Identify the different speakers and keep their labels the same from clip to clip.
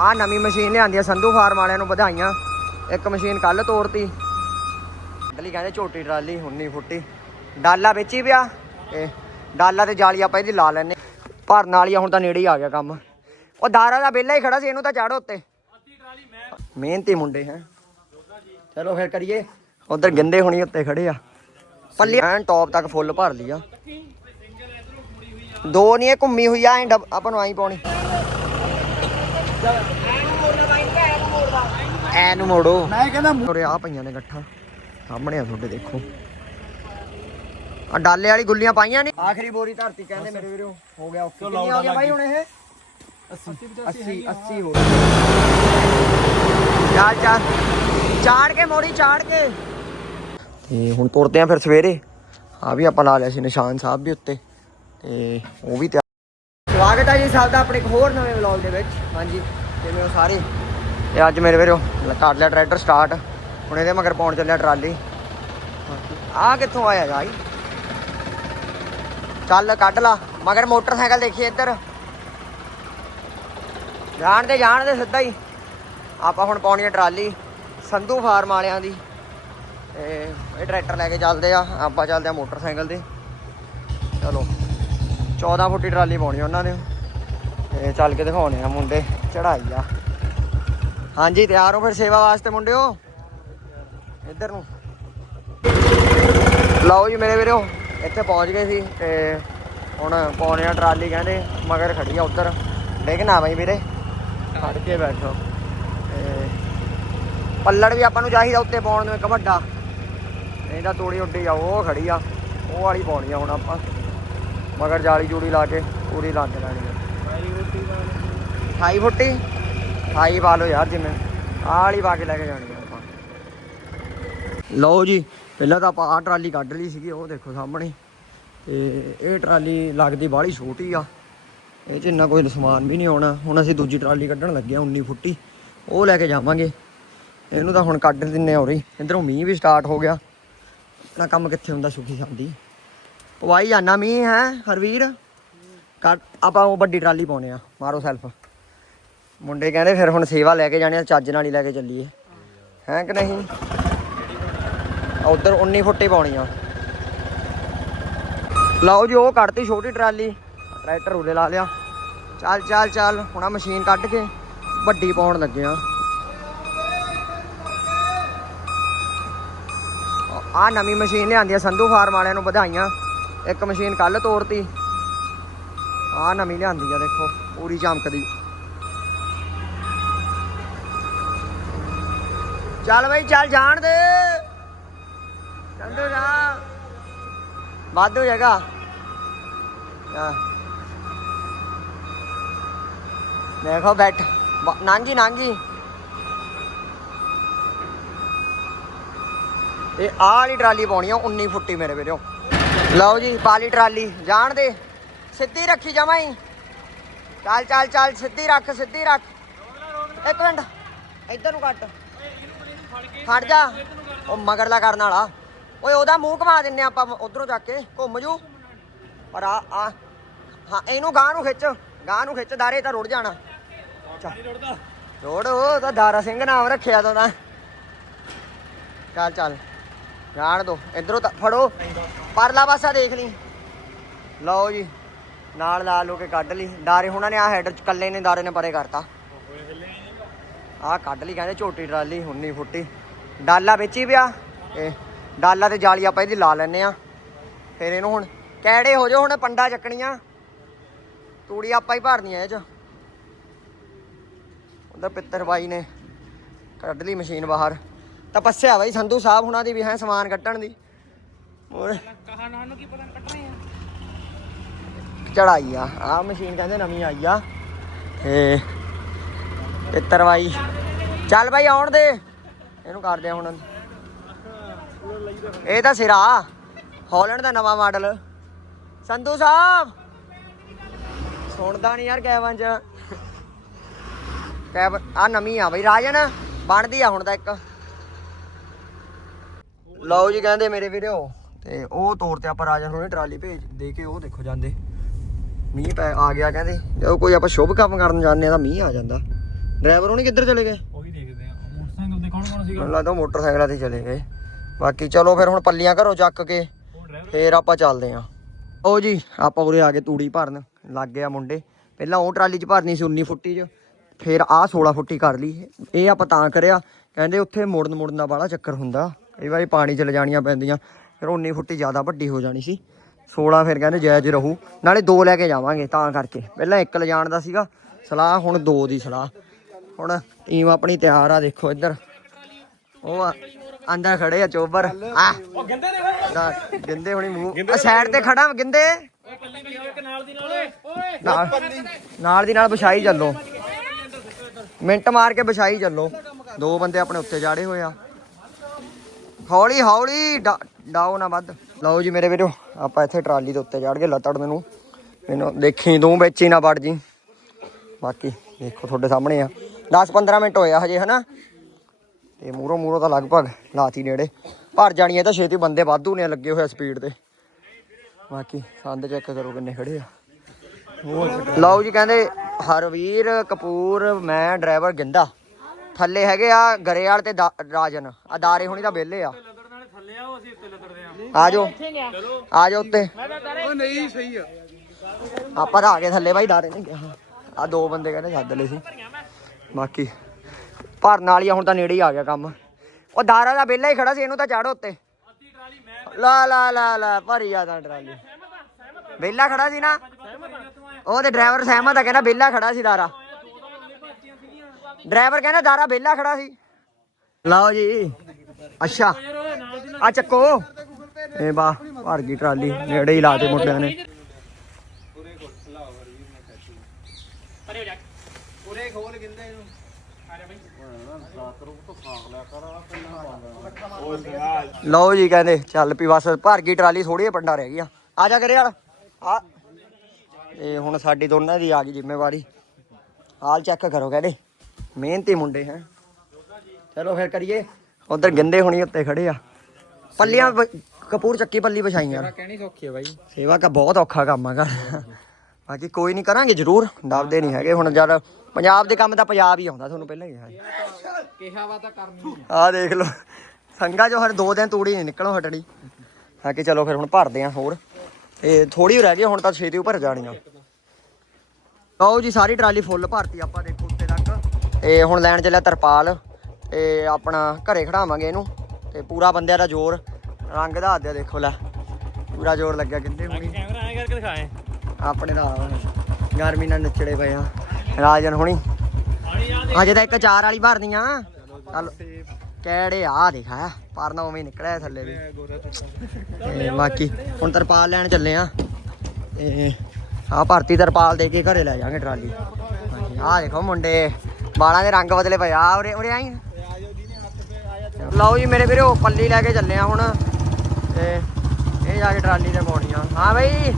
Speaker 1: ਆ ਨਵੀਂ ਮਸ਼ੀਨ ਲਿਆਂਦੀ ਆ ਸੰਧੂ ਫਾਰਮ ਵਾਲਿਆਂ ਨੂੰ ਵਧਾਈਆਂ। ਇੱਕ ਮਸ਼ੀਨ ਕੱਲ ਤੋੜਤੀ। ਅਗਲੀ ਕਹਿੰਦੇ ਝੋਟੀ ਟਰਾਲੀ ਹੁਣ ਨਹੀਂ ਫੁੱਟੀ। ਡਾਲਾ ਵਿੱਚ ਹੀ ਪਿਆ ਇਹ ਡਾਲਾ ਤੇ ਜਾਲੀ ਆਪਾਂ ਇਹਦੀ ਲਾ ਲੈਨੇ ਭਰਨ ਵਾਲੀ ਹੁਣ ਤਾਂ ਨੇੜੇ ਹੀ ਆ ਗਿਆ ਕੰਮ। ਉਹ ਦਾਰਾ ਦਾ ਬੇਲਾ ਹੀ ਖੜਾ ਸੀ, ਇਹਨੂੰ ਤਾਂ ਚਾੜੋ ਉੱਤੇ। ਮਿਹਨਤੀ ਮੁੰਡੇ ਹੈ। ਚਲੋ ਫਿਰ ਕਰੀਏ। ਉਧਰ ਗੰਦੇ ਹੋਣੀ ਉੱਤੇ ਖੜੇ ਆ। ਪੱਲੀ ਐਨ ਟੌਪ ਤੱਕ ਫੁੱਲ ਭਰ ਲਈ ਆ ਦੋ ਨਹੀਂ ਇਹ ਘੁੰਮੀ ਹੋਈ ਆ, ਐਂ ਆਪਾਂ ਨੂੰ ਆਈ ਪਾਉਣੀ। ਐ ਨੂੰ ਮੋੜੋ।
Speaker 2: ਮੈਂ ਕਹਿੰਦਾ
Speaker 1: ਉਰੇ ਆ ਪਈਆਂ ਨੇ ਇਕੱਠਾ ਸਾਹਮਣੇ ਆ ਤੁਹਾਡੇ ਦੇਖੋ। ਆ ਡਾਲੇ ਵਾਲੀ ਗੁੱਲੀਆਂ ਪਾਈਆਂ ਨੇ। ਆਖਰੀ ਬੋਰੀ ਧਰਤੀ ਕਹਿੰਦੇ ਮੇਰੇ ਵੀਰੋ ਹੋ ਗਿਆ ਓਕੇ ਕਿੰਨੀ ਹੋ ਗਿਆ ਬਾਈ ਹੁਣ ਇਹ? 80 80 80 ਹੋ ਗਈ ਚੱਲ ਚੱਲ। ਚਾੜ ਕੇ ਮੋੜੀ ਚਾੜ ਕੇ। ਤੇ ਹੁਣ ਤੁਰਦੇ ਆ ਫਿਰ ਸਵੇਰੇ। ਆ ਵੀ ਆਪਾਂ ਲਾ ਲਿਆ ਸੀ ਨਿਸ਼ਾਨ ਸਾਹਿਬ ਵੀ ਉੱਤੇ। ਤੇ ਉਹ ਵੀ ਤਿਆਰ ਸਵਾਗਤ ਹੈ ਜੀ ਸਭ ਦਾ ਆਪਣੇ ਇੱਕ ਹੋਰ ਨਵੇਂ ਵਲੌਗ ਦੇ ਵਿੱਚ। ਹਾਂਜੀ, ਕਿਵੇਂ ਹੋ ਸਾਰੇ? ਤੇ ਅੱਜ ਮੇਰੇ ਵੀਰੋ ਕਰ ਲਿਆ ਟਰੈਕਟਰ ਸਟਾਰਟ ਹੁਣ ਇਹਦੇ ਮਗਰ ਪਾਉਣ ਚੱਲਿਆ ਟਰਾਲੀ। ਆ ਕਿੱਥੋਂ ਆਇਆ ਜਾਈ ਚੱਲ ਕੱਢ ਲਾ, ਮਗਰ ਮੋਟਰਸਾਈਕਲ ਦੇਖੀ ਇੱਧਰ। ਜਾਣ ਦੇ ਜਾਣ ਦੇ ਸਿੱਧਾ ਹੀ। ਆਪਾਂ ਹੁਣ ਪਾਉਣੀ ਹੈ ਟਰਾਲੀ, ਸੰਧੂ ਫਾਰਮ ਵਾਲਿਆਂ ਦੀ। ਤੇ ਇਹ ਟਰੈਕਟਰ ਲੈ ਕੇ ਚੱਲਦੇ ਆ, ਆਪਾਂ ਚੱਲਦੇ ਆ ਮੋਟਰਸਾਈਕਲ ਤੇ। ਚਲੋ। 14 ਫੁੱਟੀ ਟਰਾਲੀ ਪਾਉਣੀ ਉਹਨਾਂ ਨੇ। ਤੇ ਚੱਲ ਕੇ ਦਿਖਾਉਣੇ ਆ ਮੁੰਡੇ ਚੜਾਈ ਆ। ਹਾਂਜੀ, ਤਿਆਰ ਹੋ ਫਿਰ ਸੇਵਾ ਵਾਸਤੇ ਮੁੰਡਿਓ? ਇੱਧਰ ਨੂੰ। ਲਓ ਜੀ ਮੇਰੇ ਵੀਰੋ, ਇੱਥੇ ਪਹੁੰਚ ਗਏ ਸੀ ਤੇ ਹੁਣ ਪਾਉਣੇ ਆ ਟਰਾਲੀ ਕਹਿੰਦੇ, ਮਗਰ ਖੜੀ ਆ ਉੱਧਰ। ਡਿੱਗ ਨਾ ਬਾਈ ਵੀਰੇ। ਖੜ ਕੇ ਬੈਠੋ। ਤੇ ਪੱਲੜ ਵੀ ਆਪਾਂ ਨੂੰ ਚਾਹੀਦਾ ਉੱਤੇ ਪਾਉਣ ਨੂੰ ਇੱਕ ਵੱਡਾ। ਨਹੀਂ ਤਾਂ ਤੋੜੀ ਉੱਡੀ ਜਾਓ ਉਹ ਖੜੀ ਆ। ਉਹ ਵਾਲੀ ਪਾਉਣੀ ਆ ਹੁਣ ਆਪਾਂ। ਮਗਰ ਜਾਲੀ ਜੂੜੀ ਲਾ ਕੇ ਪੂਰੀ ਲੱਗ ਲੈਣੀ ਆ 28 ਫੁੱਟੀ? 28 ਪਾ ਲਓ ਯਾਰ ਜਿਵੇਂ। ਆਹ ਵਾਲੀ ਪਾ ਕੇ ਲੈ ਕੇ ਜਾਣੀ ਆ ਆਪਾਂ। ਲਓ ਜੀ, ਪਹਿਲਾਂ ਤਾਂ ਆਪਾਂ ਆਹ ਟਰਾਲੀ ਕੱਢ ਲਈ ਸੀਗੀ, ਉਹ ਦੇਖੋ ਸਾਹਮਣੇ। ਤੇ ਇਹ ਟਰਾਲੀ ਲੱਗਦੀ ਬਾਹਲੀ ਛੋਟੀ ਆ। ਇਹ 'ਚ ਇੰਨਾ ਕੋਈ ਸਮਾਨ ਵੀ ਨਹੀਂ ਆਉਣਾ। ਹੁਣ ਅਸੀਂ ਦੂਜੀ ਟਰਾਲੀ ਕੱਢਣ ਲੱਗੇ ਆ 19 ਫੁੱਟੀ। ਉਹ ਲੈ ਕੇ ਜਾਵਾਂਗੇ। ਇਹਨੂੰ ਤਾਂ ਹੁਣ ਕੱਢ ਦਿੰਨੇ ਆ ਉਰੇ। ਇਧਰੋਂ ਮੀਂਹ ਵੀ ਸਟਾਰਟ ਹੋ ਗਿਆ। ਆਪਣਾ ਕੰਮ ਕਿੱਥੇ ਹੁੰਦਾ, ਸੁਖੀ ਸ਼ਾਂਤੀ। ਪਵਾਈ ਜਾਣਾ ਮੀਂਹ, ਹੈ, ਹਰਵੀਰ। ਕੱਟ ਆਪਾਂ ਉਹ ਵੱਡੀ ਟਰਾਲੀ ਪਾਉਣੇ ਆ, ਮਾਰੋ ਸੈਲਫ। ਮੁੰਡੇ ਕਹਿੰਦੇ ਫਿਰ ਹੁਣ ਸੇਵਾ ਲੈ ਕੇ ਜਾਣੇ ਆ, ਚੱਜ ਨਾਲ ਹੀ ਲੈ ਕੇ ਚੱਲੀਏ। ਹੈ ਕਿ ਨਹੀਂ? ਉਧਰ 19 ਫੁੱਟੇ ਪਾਉਣੀ ਆ। ਲਓ ਜੀ, ਉਹ ਕੱਢਤੀ ਛੋਟੀ ਟਰਾਲੀ। ਟਰੈਕਟਰ ਉਰੇ ਲਾ ਲਿਆ। ਚੱਲ ਚੱਲ ਚੱਲ, ਹੁਣ ਮਸ਼ੀਨ ਕੱਢ ਕੇ ਵੱਡੀ ਪਾਉਣ ਲੱਗੇ ਆ। ਆ ਨਵੀਂ ਮਸ਼ੀਨ ਲਿਆਂਦੀ ਆ ਸੰਧੂ ਫਾਰਮ ਵਾਲਿਆਂ ਨੂੰ, ਵਧਾਈਆਂ। ਇੱਕ ਮਸ਼ੀਨ ਕੱਲ ਤੋੜਤੀ। ਆ ਨਵੀਂ ਲਿਆਂਦੀ ਆ, ਦੇਖੋ, ਪੂਰੀ ਚਮਕਦੀ। ਚੱਲ ਬਈ, ਚੱਲ ਜਾਣ ਦੇ। ਚੰਦੂ ਜਾ। ਵਾਧੂ ਜਗਾ ਦੇਖੋ, ਬੈਠ। ਬ- ਨਾਂਗੀ ਨਾਂਗੀ। ਇਹ ਆਹ ਵਾਲੀ ਟਰਾਲੀ ਪਾਉਣੀ ਆ 19 ਫੁੱਟੀ ਮੇਰੇ ਵੀਰੋ। ਲਓ ਜੀ ਪਾਲੀ ਟਰਾਲੀ, ਜਾਣ ਦੇ। ਸਿੱਧੀ ਰੱਖੀ ਜਾਵਾਂ ਹੀ। ਚੱਲ ਚੱਲ ਚੱਲ, ਸਿੱਧੀ ਰੱਖ ਸਿੱਧੀ ਰੱਖ। ਇੱਕ ਮਿੰਟ, ਇੱਧਰ ਨੂੰ ਕੱਟ। ਖੜ ਜਾ। ਉਹ ਮਗਰਲਾ ਕਰਨ ਵਾਲਾ। ਓਏ, ਉਹਦਾ ਮੂੰਹ ਘੁਮਾ ਦਿੰਨੇ ਆਪਾਂ, ਉਧਰੋਂ ਜਾ ਕੇ। ਘੁੰਮ ਜੂ। ਪਰ ਆ ਆ, ਹਾਂ, ਇਹਨੂੰ ਗਾਂ ਨੂੰ ਖਿੱਚ। ਗਾਂ ਨੂੰ ਖਿੱਚ, ਦਾਰੇ ਤਾਂ ਰੁੜ ਜਾਣਾ। ਚੱਲ। ਰੋੜ, ਉਹ ਤਾਂ ਦਾਰਾ ਸਿੰਘ ਨਾਮ ਰੱਖਿਆ ਤਾਂ ਉਹਦਾ ਚੱਲ ਚੱਲ। ਜਾਣ ਦੋ, ਇਧਰੋਂ ਤਾਂ ਫੜੋ। ਪਰਲਾ ਪਾਸਾ ਦੇਖ ਲਈ। ਲਓ ਜੀ, ਨਾਲ ਲਾ ਲੋ ਕੇ ਕੱਢ ਲਈ। ਡਾਰੇ ਹੁਣਾਂ ਨੇ ਆ ਹੈਡਰ ਚ ਕੱਲੇ ਨੇ ਦਾਰੇ ਨੇ ਪਰੇ ਕਰਤਾ। ਆ ਕੱਢ ਲਈ, ਕਹਿੰਦੇ ਝੋਟੀ ਟਰਾਲੀ, ਹੁਣ ਨਹੀਂ ਫੁੱਟੀ। ਡਾਲਾ ਵਿੱਚ ਹੀ ਪਿਆ। ਇਹ ਡਾਲਾ ਤੇ ਜਾਲੀ ਆਪਾਂ ਇਹਦੀ ਲਾ ਲੈਨੇ ਆ ਫਿਰ ਇਹਨੂੰ ਹੁਣ ਕੈੜੇ ਹੋ ਜਾਓ, ਹੁਣ ਪੰਡਾ ਚੱਕਣੀਆਂ। ਤੂੜੀ ਆਪਾਂ ਹੀ ਭਰਨੀਆਂ ਇਹ ਚ। ਉਹਦਾ ਪਿੱਤਰ ਬਾਈ ਨੇ ਕੱਢ ਲਈ ਮਸ਼ੀਨ ਬਾਹਰ। ਤਪੱਸਿਆ ਬਾਈ, ਸੰਧੂ ਸਾਹਿਬ ਹੁਣਾਂ ਦੀ ਵੀ ਹੈ ਸਮਾਨ ਕੱਟਣ ਦੀ। ਹੋਰ।
Speaker 2: ਕਹਾ ਨਾ ਨੂੰ ਕੀ ਪਤਾ ਕੱਟਣੇ ਆ
Speaker 1: ਚੜਾਈ ਆ ਆ ਮਸ਼ੀਨ ਕਹਿੰਦੇ ਨਵੀਂ ਆਈ ਆ। ਤੇ ਪਿੱਤਰ ਬਾਈ ਚੱਲ ਬਾਈ, ਆਉਣ ਦੇ। ਇਹਨੂੰ ਕਰਦੇ ਹੁਣ। ਇਹ ਤਾਂ ਸਿਰਾ। ਹਾਲੈਂਡ ਦਾ ਨਵਾਂ ਮਾਡਲ। ਸੰਧੂ ਸਾਹਿਬ! ਸੁਣਦਾ ਨਹੀਂ ਯਾਰ ਕੈਬਨ ਚ। ਕੈਬ ਆ ਨਵੀਂ ਆ ਬਈ, ਰਾਜਨ। ਬਣਦੀ ਆ ਹੁਣ ਤਾਂ ਇੱਕ। ਲਓ ਜੀ ਕਹਿੰਦੇ ਮੇਰੇ ਵੀਰੋ ਤੇ ਉਹ ਤੋਰ ਤੇ ਆਪਾਂ ਰਾਜਨ ਨੂੰ ਟਰਾਲੀ ਭੇਜ ਦੇ ਕੇ ਉਹ ਦੇਖੋ ਜਾਂਦੇ। ਮੀਂਹ ਪੈ ਆ ਗਿਆ ਕਹਿੰਦੇ। ਜਦੋਂ ਕੋਈ ਆਪਾਂ ਸ਼ੁਭ ਕੰਮ ਕਰਨ ਜਾਂਦੇ ਆ ਤਾਂ ਮੀਂਹ ਆ ਜਾਂਦਾ। ਡਰਾਈਵਰ ਉਹਨੇ ਕਿੱਧਰ ਚਲੇ ਗਏ?
Speaker 2: ਉਹੀ ਦੇਖਦੇ ਆ ਮੋਟਰਸਾਈਕਲ ਤੇ ਕੌਣ ਕੌਣ ਸੀਗਾ?
Speaker 1: ਮੈਨੂੰ ਲੱਗਦਾ ਮੋਟਰਸਾਈਕਲਾਂ ਤੇ ਚਲੇ ਗਏ। ਬਾਕੀ ਚਲੋ ਫਿਰ ਹੁਣ ਪੱਲੀਆਂ ਘਰੋਂ ਚੱਕ ਕੇ ਫੇਰ ਆਪਾਂ ਚੱਲਦੇ ਆਂ ਉਹ ਜੀ ਆਪਾਂ ਉਰੇ ਆ ਕੇ ਤੂੜੀ ਭਰਨ ਲੱਗ ਗਿਆ ਮੁੰਡੇ। ਪਹਿਲਾਂ ਉਹ ਟਰਾਲੀ 'ਚ ਭਰਨੀ ਸੀ 19 ਫੁੱਟੀ 'ਚ। ਫੇਰ ਆਹ 16 ਫੁੱਟੀ ਕਰ ਲਈ। ਇਹ ਆਪਾਂ ਤਾਂ ਕਰਿਆ। ਕਹਿੰਦੇ ਉੱਥੇ ਮੁੜਨ ਮੁੜਨ ਦਾ ਬੜਾ ਚੱਕਰ ਹੁੰਦਾ। ਕਈ ਵਾਰੀ ਪਾਣੀ 'ਚ ਲਿਜਾਣੀਆਂ ਪੈਂਦੀਆਂ ਫਿਰ 19 ਫੁੱਟੀ ਜ਼ਿਆਦਾ ਵੱਡੀ ਹੋ ਜਾਣੀ ਸੀ। 16 ਫਿਰ ਕਹਿੰਦੇ ਜਾਇਜ਼ ਰਹੂ ਨਾਲੇ ਦੋ ਲੈ ਕੇ ਜਾਵਾਂਗੇ ਤਾਂ ਕਰਕੇ। ਪਹਿਲਾਂ ਇੱਕ ਲਿਜਾਣ ਦਾ ਸੀਗਾ ਸਲਾਹ ਹੁਣ ਦੋ ਦੀ ਸਲਾਹ। ਹੁਣ ਟੀਮ ਆਪਣੀ ਤਿਆਰ ਆ ਦੇਖੋ ਇੱਧਰ। ਉਹ ਆ, ਅੰਦਰ ਖੜੇ ਆ ਚੋਬਰ। ਆ।
Speaker 2: ਉਹ ਗੰਦੇ ਨੇ
Speaker 1: ਗਿੰਦੇ ਹੁਣੀ ਮੂੰਹ ਸਾਈਡ ਤੇ ਖੜਾ ਗਿੰਦੇ।
Speaker 2: ਨਾਲ ਦੀ ਨਾਲ
Speaker 1: ਵਿਛਾਈ ਚੱਲੋ। ਮਿੰਟ ਮਾਰ ਕੇ ਵਿਛਾਈ ਚੱਲੋ। ਦੋ ਬੰਦੇ ਆਪਣੇ ਉੱਤੇ ਜਾੜੇ ਹੋਏ ਆ। ਹੌਲੀ ਹੌਲੀ ਡਾ- ਡਾਓ ਨਾ ਵੱਧ। ਲਓ ਜੀ ਮੇਰੇ ਵੀਰੋ, ਆਪਾਂ ਇੱਥੇ ਟਰਾਲੀ ਦੇ ਉੱਤੇ ਚੜ ਗਏ ਲਤੜਨ ਨੂੰ। ਮੈਨੂੰ ਦੇਖੀ ਤੂੰ ਵਿੱਚ ਹੀ ਨਾ ਵੜ ਜੀ। ਬਾਕੀ ਦੇਖੋ ਤੁਹਾਡੇ ਸਾਹਮਣੇ ਆ। 10 15 ਮਿੰਟ ਹੋਇਆ ਆ ਹਜੇ, ਹਨਾ? ਤੇ ਮੂਰੋ ਮੂਰੋ ਤਾਂ ਲਗਭਗ ਲਾਤੀ ਨੇੜੇ। ਭਰ ਜਾਣੀ ਹੈ ਤਾਂ ਛੇਤੀ ਬੰਦੇ ਵਾਧੂ ਨੇ ਲੱਗੇ ਹੋਏ ਸਪੀਡ ਤੇ। ਬਾਕੀ ਸੰਦ ਚੈੱਕ ਕਰੋ ਕਿੰਨੇ ਖੜੇ ਆ। ਲਓ ਜੀ ਕਹਿੰਦੇ ਹਰਵੀਰ ਕਪੂਰ, ਮੈਂ ਡਰਾਈਵਰ ਗਿੰਦਾ। ਥੱਲੇ ਹੈਗੇ ਆ ਗਰੇਵਾਲ ਤੇ ਦਾ- ਰਾਜਨ। ਅਦਾਰੇ ਹੁਣੀ ਤਾਂ ਵਿਹਲੇ ਆ।
Speaker 2: ਲੱਦੜ ਨਾਲੇ ਥੱਲੇ ਆਓ ਅਸੀਂ ਉੱਤੇ। ਲੱਦੜਦੇ ਆ
Speaker 1: ਆ ਜਾਓ
Speaker 2: ਚਲੋ
Speaker 1: ਆ ਜਾਓ ਉੱਤੇ
Speaker 2: ਉਹ ਨਹੀਂ ਸਹੀ ਆ।
Speaker 1: ਆਪਾਂ ਤਾਂ ਆ ਗਏ ਥੱਲੇ ਬਾਈ ਦਾਰੇ ਨੇ ਕਿਹਾ ਆ ਦੋ ਬੰਦੇ ਕਹਿੰਦੇ ਸੱਦ ਲਏ ਸੀ। ਬਾਕੀ ਭਰਨ ਵਾਲੀ ਆ ਹੁਣ ਤਾਂ ਨੇੜੇ ਹੀ ਆ ਗਿਆ ਕੰਮ। ਉਹ ਦਾਰਾ ਦਾ ਵਿਹਲਾ ਹੀ ਖੜਾ ਸੀ ਇਹਨੂੰ ਤਾਂ ਚਾੜੋ ਉੱਤੇ।
Speaker 2: ਅੱਧੀ ਟਰਾਲੀ ਮੈਂ
Speaker 1: ਲਾ ਲਾ ਲਾ ਲਾ ਭਰੀ ਆ ਤਾਂ ਟਰਾਲੀ। ਵਿਹਲਾ ਖੜਾ ਸੀ ਨਾ। ਉਹ ਤੇ ਡਰਾਈਵਰ ਸਹਿਮਤ ਆ ਕਹਿੰਦਾ ਵਿਹਲਾ ਖੜਾ ਸੀ ਦਾਰਾ। ਡਰਾਈਵਰ ਕਹਿੰਦਾ ਦਾਰਾ ਵਿਹਲਾ ਖੜਾ ਸੀ। ਲਓ ਜੀ। ਅੱਛਾ।
Speaker 2: ਯਾਰ
Speaker 1: ਆ ਚੱਕੋ। ਇਹ ਬਾ ਭਰ ਗਈ ਟਰਾਲੀ। ਨੇੜੇ ਹੀ ਲਾਤੇ ਮੁੰਡਿਆਂ ਨੇ।
Speaker 2: ਪੂਰੇ ਖੋਲ ਗਿੰਦੇ ਇਹਨੂੰ
Speaker 1: ਲਓ ਜੀ ਕਹਿੰਦੇ, ਚੱਲ ਪੀ ਬਸ ਭਰ ਗਈ ਟਰਾਲੀ ਥੋੜੀ ਪੰਡਾ ਰਹਿ ਗਈਆਂ। ਆ ਜਾ ਕਰੇ ਯਾਰ ਆ। ਇਹ ਹੁਣ ਸਾਡੀ ਦੋਨਾਂ ਦੀ ਆ ਗਈ ਜ਼ਿੰਮੇਵਾਰੀ। ਹਾਲ ਚੈੱਕ ਕਰੋ ਕਹਿੰਦੇ। ਮਿਹਨਤੀ ਮੁੰਡੇ ਹੈ। ਚਲੋ ਫਿਰ ਕਰੀਏ। ਉਧਰ ਗੰਦੇ ਹੋਣੀ ਉੱਤੇ ਖੜੇ ਆ। ਪੱਲੀਆਂ ਕਪੂਰ ਚੱਕੀ ਪੱਲੀ ਵਿਛਾਈ ਯਾਰ।
Speaker 2: ਕਹਿਣੀ ਸੌਖੀ ਹੈ ਬਾਈ।
Speaker 1: ਸੇਵਾ ਕਾ ਬਹੁਤ ਔਖਾ ਕੰਮ ਆ ਕਰ ਬਾਕੀ ਕੋਈ ਨਹੀਂ ਕਰਾਂਗੇ ਜ਼ਰੂਰ ਦਬਦੇ ਨਹੀਂ ਹੈਗੇ। ਹੁਣ ਜਦ ਪੰਜਾਬ ਦੇ ਕੰਮ ਤਾਂ ਪੰਜਾਬ ਹੀ ਆਉਂਦਾ ਤੁਹਾਨੂੰ ਪਹਿਲਾਂ ਹੀ ਕਿਹਾ।
Speaker 2: ਕਿਹਾ ਵਾ ਤਾਂ ਕਰਨੀ
Speaker 1: ਆਹ ਦੇਖ ਲਓ। ਸੰਗਾ ਜੋ ਹਰ ਦੋ ਦਿਨ ਤੂੜੀ ਨਹੀਂ ਨਿਕਲੋ ਹਟੜੀ ਹਾਂ ਕਿ ਚਲੋ ਫਿਰ ਹੁਣ ਭਰਦੇ ਆ ਹੋਰ। ਇਹ ਥੋੜੀ ਰਹਿ ਗਈ ਹੁਣ ਤਾਂ ਛੇਤੀ ਭਰ ਜਾਣੀਆਂ ਲਓ ਜੀ ਸਾਰੀ ਟਰਾਲੀ ਫੁੱਲ ਭਰਤੀ ਆਪਾਂ ਦੇਖੋ। ਇਹ ਹੁਣ ਲੈਣ ਚੱਲਿਆ ਤਰਪਾਲ ਤੇ ਆਪਣਾ ਘਰੇ ਖੜਾਵਾਂਗੇ ਇਹਨੂੰ ਤੇ ਪੂਰਾ ਬੰਦਿਆਂ ਦਾ ਜ਼ੋਰ ਰੰਗ ਦਾ ਹੱਦਿਆ ਦੇਖੋ ਲੈ ਪੂਰਾ ਜ਼ੋਰ ਲੱਗਿਆ ਕਿੰਦੇ ਹੁਣੀ
Speaker 2: ਕੈਮਰਾ ਐ ਕਰਕੇ ਦਿਖਾਏ
Speaker 1: ਆਪਣੇ ਦਾ ਗਰਮੀ ਨਾਲ ਨੱਚੜੇ ਪਏ ਆ ਰਾਜਨ ਹੁਣੀ। ਅਜੇ ਤਾਂ ਇੱਕ ਚਾਰ ਵਾਲੀ ਭਰਨੀ ਆ ਚੱਲ ਕਿਹੜੇ ਆ ਦੇਖਾ ਪਰਨਾ ਉਵੇਂ ਨਿਕਲਿਆ ਥੱਲੇ ਵੀ। ਤੇ ਬਾਕੀ ਹੁਣ ਤਰਪਾਲ ਲੈਣ ਚੱਲੇ ਆ। ਤੇ ਆ ਭਰਤੀ ਤਰਪਾਲ ਦੇ ਕੇ ਘਰੇ ਲੈ ਜਾਾਂਗੇ ਟਰਾਲੀ। ਆ ਦੇਖੋ ਮੁੰਡੇ। ਬਾਲਾਂ ਦੇ ਰੰਗ ਬਦਲੇ ਪਏ ਆ, ਉਰੇ ਉਰੇ ਆਈ? ਲਓ ਜੀ ਮੇਰੇ ਵੀਰੇ ਉਹ ਪੱਲੀ ਲੈ ਕੇ ਚੱਲੇ ਆ ਹੁਣ। ਤੇ ਇਹ ਜਾ ਕੇ ਟਰਾਲੀ ਤੇ ਪਾਉਣੀ ਆ। ਹਾਂ ਬਈ,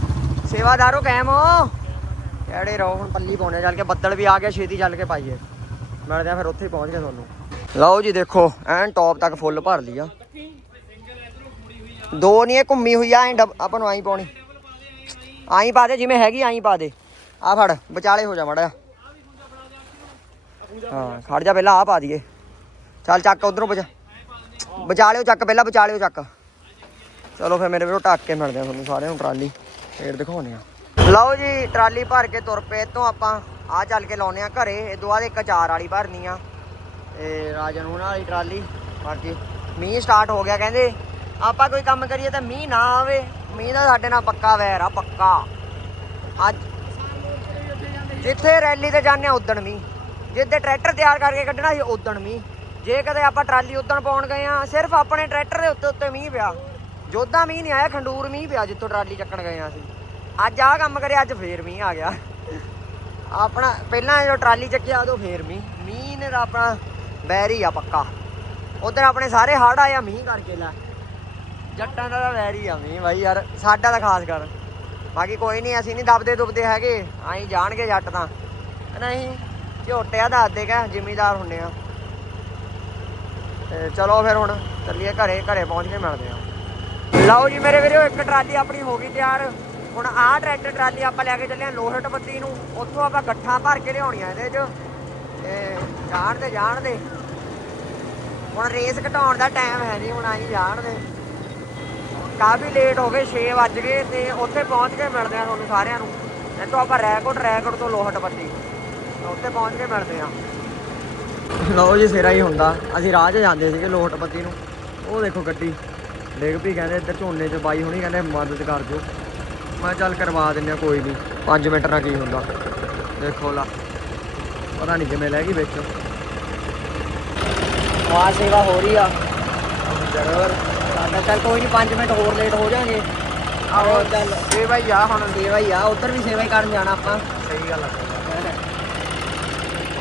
Speaker 1: ਸੇਵਾਦਾਰੋ ਕਾਇਮ ਹੋ। ਕਿਹੜੇ ਰਹੋ, ਹੁਣ ਪੱਲੀ ਪਾਉਣੇ ਚੱਲ ਕੇ ਬੱਦਲ ਵੀ ਆ ਗਿਆ, ਛੇਤੀ ਚੱਲ ਕੇ ਪਾਈਏ। ਮਿਲਦੇ ਆ ਫਿਰ ਉੱਥੇ ਹੀ ਪਹੁੰਚ ਗਏ ਤੁਹਾਨੂੰ। ਲਓ ਜੀ ਦੇਖੋ, ਐਨ ਟੌਪ ਤੱਕ ਫੁੱਲ ਭਰ ਲਈ ਆ। ਦੋ ਨਹੀਂ, ਇਹ ਘੁੰਮੀ ਹੋਈ ਆ, ਐਂ ਆਪਾਂ ਨੂੰ ਆਈ ਪਾਉਣੀ। ਆਈ ਪਾ ਦੇ, ਜਿਵੇਂ ਹੈਗੀ, ਆਈ ਪਾ ਦੇ। ਆ ਫੜ, ਵਿਚਾਲੇ ਹੋ ਜਾ ਮੜਾ ਹਾਂ, ਖੜ ਜਾ ਪਹਿਲਾਂ ਆ ਪਾ ਦਈਏ। ਚੱਲ ਚੱਕ, ਉਧਰੋਂ ਬਚਾ ਬਚਾ ਲਿਓ ਚੱਕ, ਪਹਿਲਾਂ ਵਿਚਾਲਿਓ ਚੱਕ। ਚਲੋ ਫਿਰ ਮੇਰੇ ਵੀਰੋ, ਟੱਕ ਕੇ ਮਿਲਦੇ ਆ ਤੁਹਾਨੂੰ ਸਾਰਿਆਂ ਨੂੰ, ਟਰਾਲੀ। ਫੇਰ ਦਿਖਾਉਣੇ ਆ। ਲਓ ਜੀ, ਟਰਾਲੀ ਭਰ ਕੇ ਤੁਰ ਪਏ ਤੋਂ ਆਪਾਂ ਆ ਚੱਲ ਕੇ ਲਾਉਨੇ ਆ ਘਰੇ। ਇਹ ਤੋਂ ਬਾਅਦ ਇੱਕ ਚਾਰ ਵਾਲੀ ਭਰਨੀ ਆ। ਤੇ ਰਾਜਨ ਉਹਨਾਂ ਵਾਲੀ ਟਰਾਲੀ। ਬਾਕੀ ਮੀਂਹ ਸਟਾਰਟ ਹੋ ਗਿਆ, ਕਹਿੰਦੇ ਆਪਾਂ ਕੋਈ ਕੰਮ ਕਰੀਏ ਤਾਂ ਮੀਂਹ ਨਾ ਆਵੇ। ਮੀਂਹ ਦਾ ਸਾਡੇ ਨਾਲ ਪੱਕਾ ਵੈਰ ਆ, ਪੱਕਾ। ਅੱਜ ਜਿੱਥੇ ਰੈਲੀ ਤੇ ਜਾਂਦੇ ਆ, ਉਦਣ ਮੀਂਹ। ਜਿੱਦੇ ਟਰੈਕਟਰ ਤਿਆਰ ਕਰਕੇ ਕੱਢਣਾ ਸੀ ਉਦਣ ਮੀਂਹ। ਜੇ ਕਦੇ ਆਪਾਂ ਟਰਾਲੀ ਉਦਣ ਪਾਉਣ ਗਏ ਆ, ਸਿਰਫ ਆਪਣੇ ਟਰੈਕਟਰ ਦੇ ਉੱਤੇ ਉੱਤੇ ਮੀਂਹ ਪਿਆ। ਜੋਧਾ ਮੀਂਹ ਨਹੀਂ ਆਇਆ, ਖੰਡੂਰ ਮੀਂਹ ਪਿਆ ਜਿੱਥੋਂ ਟਰਾਲੀ ਚੱਕਣ ਗਏ ਆ ਅਸੀਂ। ਅੱਜ ਆਹ ਕੰਮ ਕਰਿਆ, ਅੱਜ ਫੇਰ ਮੀਂਹ ਆ ਗਿਆ। ਆਪਣਾ ਪਹਿਲਾਂ ਜਦੋਂ ਟਰਾਲੀ ਚੱਕਿਆ, ਉਦੋਂ ਫੇਰ ਮੀਂਹ। ਮੀਂਹ ਨੇ ਤਾਂ ਆਪਣਾ ਵੈਰੀ ਆ ਪੱਕਾ। ਉਧਰ ਆਪਣੇ ਸਾਰੇ ਹੜ ਆਇਆ ਮੀਂਹ ਕਰਕੇ ਲੈ। ਜੱਟਾਂ ਦਾ ਤਾਂ ਵੈਰੀ ਆ ਮੀਂਹ ਬਾਈ ਯਾਰ, ਸਾਡਾ ਤਾਂ ਖਾਸ ਕਰ। ਬਾਕੀ ਕੋਈ ਨਹੀਂ, ਅਸੀਂ ਨਹੀਂ ਦਬਦੇ ਦੁਬਦੇ ਹੈਗੇ, ਆਈ ਜਾਣਗੇ ਜੱਟ ਤਾਂ। ਨਹੀਂ ਝੋਟਿਆ ਦੱਸਦੇ ਕਾ ਜ਼ਿਮੀਦਾਰ ਹੁੰਨੇ ਆ। ਤੇ ਚਲੋ ਫਿਰ ਹੁਣ ਚੱਲੀਏ ਘਰੇ ਘਰੇ ਪਹੁੰਚ ਕੇ ਮਿਲਦੇ ਆ। ਲਓ ਜੀ ਮੇਰੇ ਵੀਰੋ, ਇੱਕ ਟਰਾਲੀ ਆਪਣੀ ਹੋ ਗਈ ਤਿਆਰ। ਹੁਣ ਆਹ ਟਰੈਕਟਰ, ਟਰਾਲੀ ਆਪਾਂ ਲੈ ਕੇ ਚੱਲੇ ਆ ਲੋਹਟ ਬੱਦੀ ਨੂੰ। ਉੱਥੋਂ ਆਪਾਂ ਗੱਠਾਂ ਭਰ ਕੇ ਲਿਆਉਣੀਆਂ ਇਹਦੇ 'ਚ। ਤੇ ਜਾਣ ਦੇ ਜਾਣ ਦੇ। ਹੁਣ ਰੇਸ ਘਟਾਉਣ ਦਾ ਟਾਈਮ ਹੈ ਨਹੀਂ, ਹੁਣ ਆਈ ਜਾਣ ਦੇ। ਕਾਫੀ ਲੇਟ ਹੋ ਗਏ 6 ਵੱਜ ਗਏ ਤੇ ਉੱਥੇ ਪਹੁੰਚ ਕੇ ਮਿਲਦੇ ਆ ਤੁਹਾਨੂੰ ਸਾਰਿਆਂ ਨੂੰ। ਇਹ ਇੱਥੋਂ ਆਪਾਂ ਰੈਕੋਟ ਰੈਕੋਟ ਤੋਂ ਲੋਹਟ ਬੱਤੀ ਉੱਥੇ ਪਹੁੰਚ ਕੇ ਮਿਲਦੇ ਆ। ਲਓ ਜੀ ਸਿਰਾ ਹੀ ਹੁੰਦਾ। ਅਸੀਂ ਰਾਹ 'ਚ ਜਾਂਦੇ ਸੀਗੇ ਲੋਹਟ ਬੱਤੀ ਨੂੰ। ਉਹ ਦੇਖੋ ਗੱਡੀ। ਡਿੱਗ ਪਈ ਕਹਿੰਦੇ ਇੱਧਰ ਝੋਨੇ 'ਚ ਬਾਈ ਹੁਣੀ ਕਹਿੰਦੇ ਮਦਦ ਕਰ ਦਿਓ। ਮੈਂ ਚੱਲ ਕਰਵਾ ਦਿੰਦੇ ਆ ਕੋਈ ਨਹੀਂ 5 ਮਿੰਟ ਨਾਲ ਕੀ ਹੁੰਦਾ? ਦੇਖੋ ਲਾ। ਪਤਾ ਨਹੀਂ ਕਿਵੇਂ ਲੈ ਗਈ ਵਿੱਚ। ਆਹ ਸੇਵਾ ਹੋ ਰਹੀ ਆ। ਜ਼ਰੂਰ। ਸਾਡਾ ਚੱਲ ਕੋਈ ਨਹੀਂ 5 ਮਿੰਟ ਹੋਰ ਲੇਟ ਹੋ ਜਾਾਂਗੇ ਆਹੋ ਚੱਲ। ਸੇਵਾ ਹੀ ਆ ਹੁਣ। ਸੇਵਾ ਹੀ ਆ। ਉੱਧਰ ਵੀ ਸੇਵਾ ਹੀ ਕਰਨ ਜਾਣਾ ਆਪਾਂ।
Speaker 2: ਸਹੀ ਗੱਲ ਆ।